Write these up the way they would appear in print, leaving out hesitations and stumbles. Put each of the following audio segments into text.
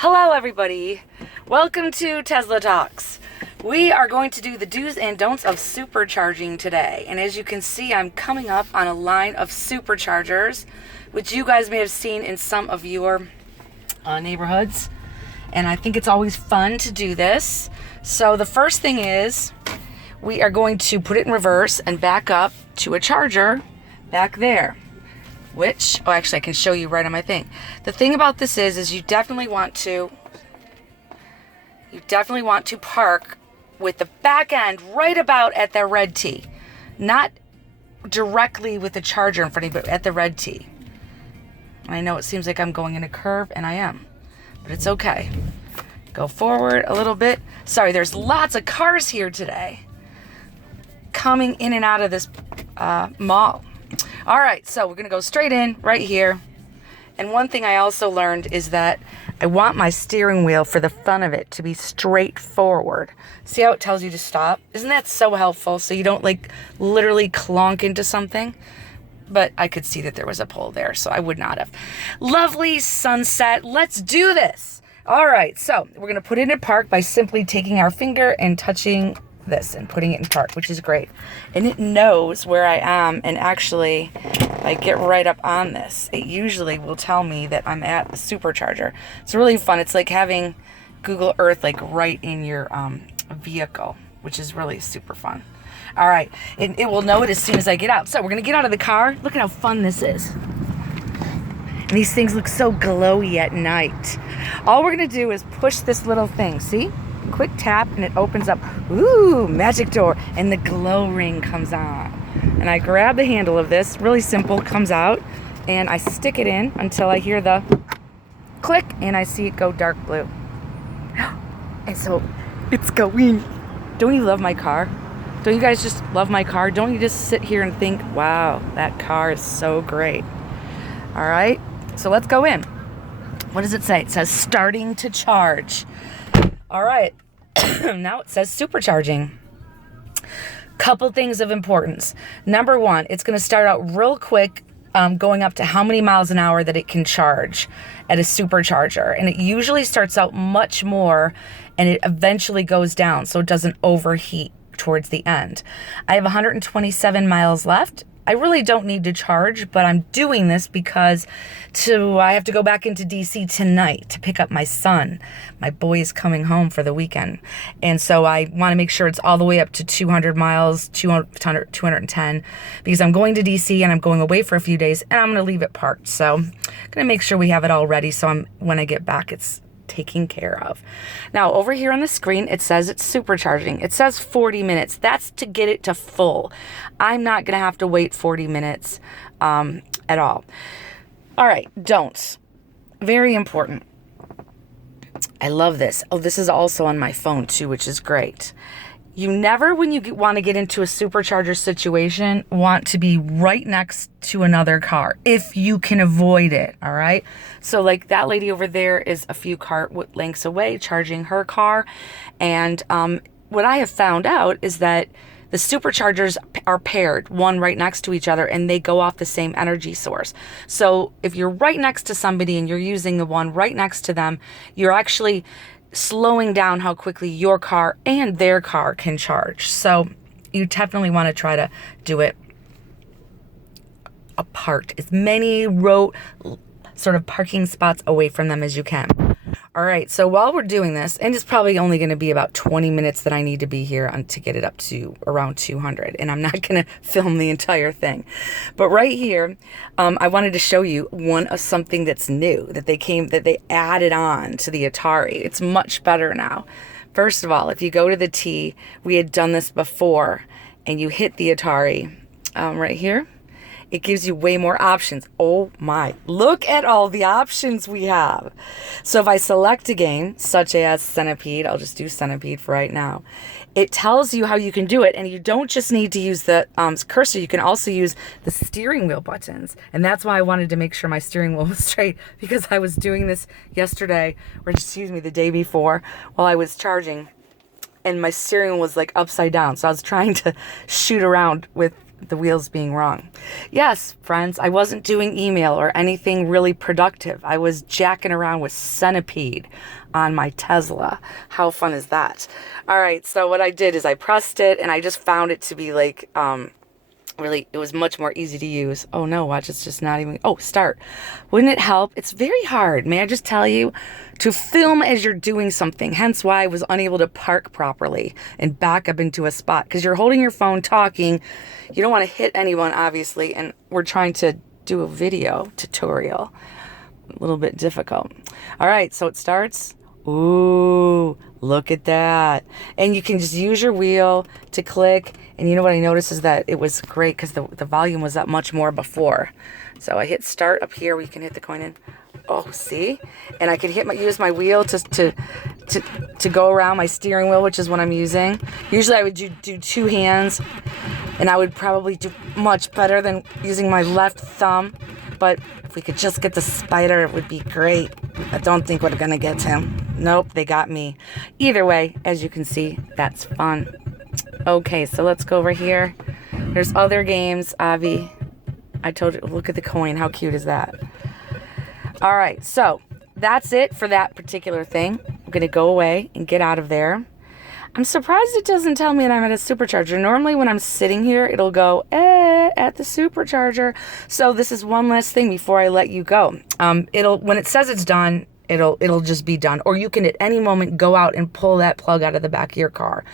Hello everybody, welcome to Tesla Talks. We are going to do the do's and don'ts of supercharging today. And as you can see, I'm coming up on a line of superchargers, which you guys may have seen in some of your neighborhoods. And I think it's always fun to do this. So the first thing is we are going to put it in reverse and back up to a charger back there. Which, oh, actually I can show you right on my thing. The thing about this is you definitely want to park with the back end right about at the red T. Not directly with the charger in front of you, but at the red T. I know it seems like I'm going in a curve, and I am. But it's okay. Go forward a little bit. Sorry, there's lots of cars here today. Coming in and out of this mall. All right, so we're gonna go straight in right here. And one thing I also learned is that I want my steering wheel, for the fun of it, to be straight forward. See how it tells you to stop? Isn't that so helpful? So you don't like literally clonk into something. But I could see that there was a pole there, so I would not have. Lovely sunset. Let's do this. All right, so we're gonna put it in park by simply taking our finger and touching this and putting it in park, which is great. And it knows where I am, and actually, if I get right up on this, it usually will tell me that I'm at the supercharger. It's really fun. It's like having Google Earth like right in your vehicle, which is really super fun. All right, and it will know it as soon as I get out. So we're gonna get out of the car. Look at how fun this is. And these things look so glowy at night. All we're gonna do is push this little thing, see? Quick tap and it opens up. Ooh, magic door. And the glow ring comes on. And I grab the handle of this, really simple, comes out, and I stick it in until I hear the click and I see it go dark blue. And so it's going. Don't you love my car? Don't you guys just love my car? Don't you just sit here and think, wow, that car is so great. All right, so let's go in. What does it say? It says starting to charge. All right, now it says supercharging. Couple things of importance. Number one, it's going to start out real quick, going up to how many miles an hour that it can charge at a supercharger. And it usually starts out much more, and it eventually goes down so it doesn't overheat towards the end. I have 127 miles left. I really don't need to charge, but I'm doing this because I have to go back into DC tonight to pick up my son. My boy is coming home for the weekend. And so I want to make sure it's all the way up to 200 miles, 210, because I'm going to DC and I'm going away for a few days and I'm going to leave it parked. So I'm going to make sure we have it all ready so when I get back, it's taken care of. Now over here on the screen, it says it's supercharging. It says 40 minutes. That's to get it to full. I'm not going to have to wait 40 minutes at all. All right, don'ts. Very important. I love this. Oh, this is also on my phone too, which is great. You never, when you want to get into a supercharger situation, want to be right next to another car if you can avoid it, all right? So like that lady over there is a few car lengths away charging her car. And what I have found out is that the superchargers are paired, one right next to each other, and they go off the same energy source. So if you're right next to somebody and you're using the one right next to them, you're actually slowing down how quickly your car and their car can charge. So you definitely want to try to do it apart, as many sort of parking spots away from them as you can. All right, so while we're doing this, and it's probably only going to be about 20 minutes that I need to be here to get it up to around 200, and I'm not going to film the entire thing. But right here, I wanted to show you something that's new that they added on to the Atari. It's much better now. First of all, if you go to the T, we had done this before, and you hit the Atari right here. It gives you way more options. Oh my, look at all the options we have. So if I select a game, such as Centipede, I'll just do Centipede for right now. It tells you how you can do it, and you don't just need to use the cursor, you can also use the steering wheel buttons. And that's why I wanted to make sure my steering wheel was straight, because I was doing this yesterday, or the day before, while I was charging, and my steering wheel was like upside down. So I was trying to shoot around with the wheels being wrong. Yes, friends, I wasn't doing email or anything really productive. I was jacking around with Centipede on my Tesla. How fun is that? All right, so what I did is I pressed it, and I just found it to be like, really, it was much more easy to use. Oh no, watch, it's just not even, oh, start. Wouldn't it help? It's very hard, may I just tell you, to film as you're doing something. Hence why I was unable to park properly and back up into a spot, because you're holding your phone talking. You don't want to hit anyone, obviously, and we're trying to do a video tutorial. A little bit difficult. All right, so it starts. Ooh, look at that. And you can just use your wheel to click. And you know what I noticed is that it was great because the volume was up much more before. So I hit start up here where you can hit the coin in. Oh, see? And I can use my wheel to go around my steering wheel, which is what I'm using. Usually I would do two hands, and I would probably do much better than using my left thumb. But if we could just get the spider, it would be great. I don't think we're going to get him. Nope, they got me. Either way, as you can see, that's fun. Okay, so let's go over here. There's other games, Avi. I told you, look at the coin. How cute is that? All right, so that's it for that particular thing. I'm going to go away and get out of there. I'm surprised it doesn't tell me that I'm at a supercharger. Normally when I'm sitting here, it'll go, at the supercharger. So this is one last thing before I let you go. When it says it's done, it'll just be done. Or you can at any moment go out and pull that plug out of the back of your car.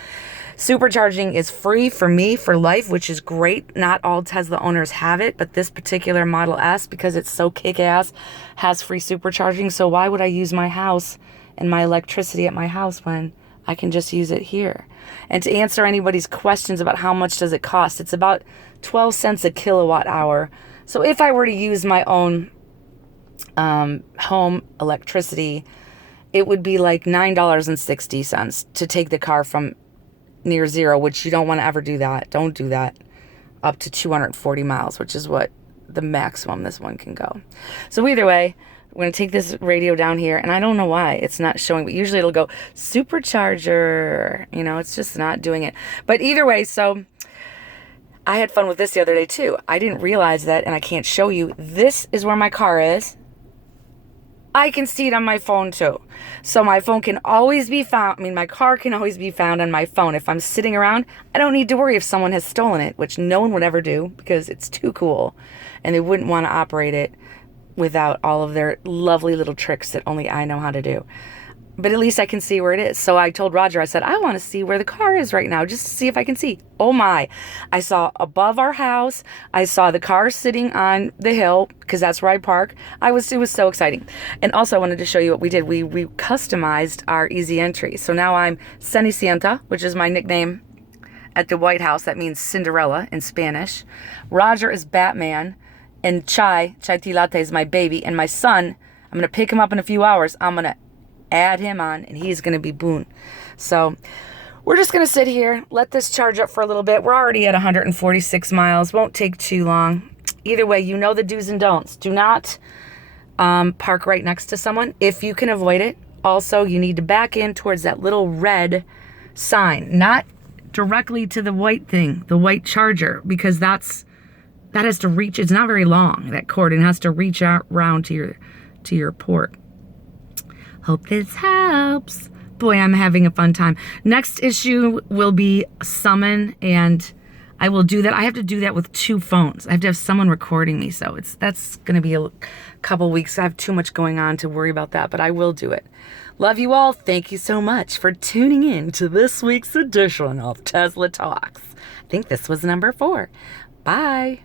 Supercharging is free for me for life, which is great. Not all Tesla owners have it, but this particular Model S, because it's so kick-ass, has free supercharging. So why would I use my house and my electricity at my house when I can just use it here? And to answer anybody's questions about how much does it cost, it's about 12 cents a kilowatt hour. So if I were to use my own home electricity, it would be like $9.60 to take the car from near zero, which you don't want to ever do that. Don't do that. Up to 240 miles, which is what the maximum this one can go. So either way, I'm going to take this radio down here, and I don't know why it's not showing, but usually it'll go supercharger. You know, it's just not doing it. But either way, so I had fun with this the other day too. I didn't realize that, and I can't show you. This is where my car is. I can see it on my phone too. So my phone can always be found. My car can always be found on my phone. If I'm sitting around, I don't need to worry if someone has stolen it, which no one would ever do because it's too cool. And they wouldn't want to operate it without all of their lovely little tricks that only I know how to do. But at least I can see where it is. So I told Roger, I said, I want to see where the car is right now, just to see if I can see. Oh my. I saw above our house. I saw the car sitting on the hill, because that's where I park. It was so exciting. And also I wanted to show you what we did. We customized our easy entry. So now I'm Cenicienta, which is my nickname at the White House. That means Cinderella in Spanish. Roger is Batman. And Chai Latte is my baby. And my son, I'm going to pick him up in a few hours. I'm going to add him on, and he's going to be Boone. So we're just going to sit here, let this charge up for a little bit. We're already at 146 miles. Won't take too long. Either way, you know the do's and don'ts. Do not park right next to someone if you can avoid it. Also, you need to back in towards that little red sign, not directly to the white thing, the white charger, because that has to reach. It's not very long, that cord, and it has to reach out around to your port. Hope this helps. Boy, I'm having a fun time. Next issue will be summon, and I will do that. I have to do that with two phones. I have to have someone recording me, so that's going to be a couple weeks. I have too much going on to worry about that, but I will do it. Love you all. Thank you so much for tuning in to this week's edition of Tesla Talks. I think this was number 4. Bye.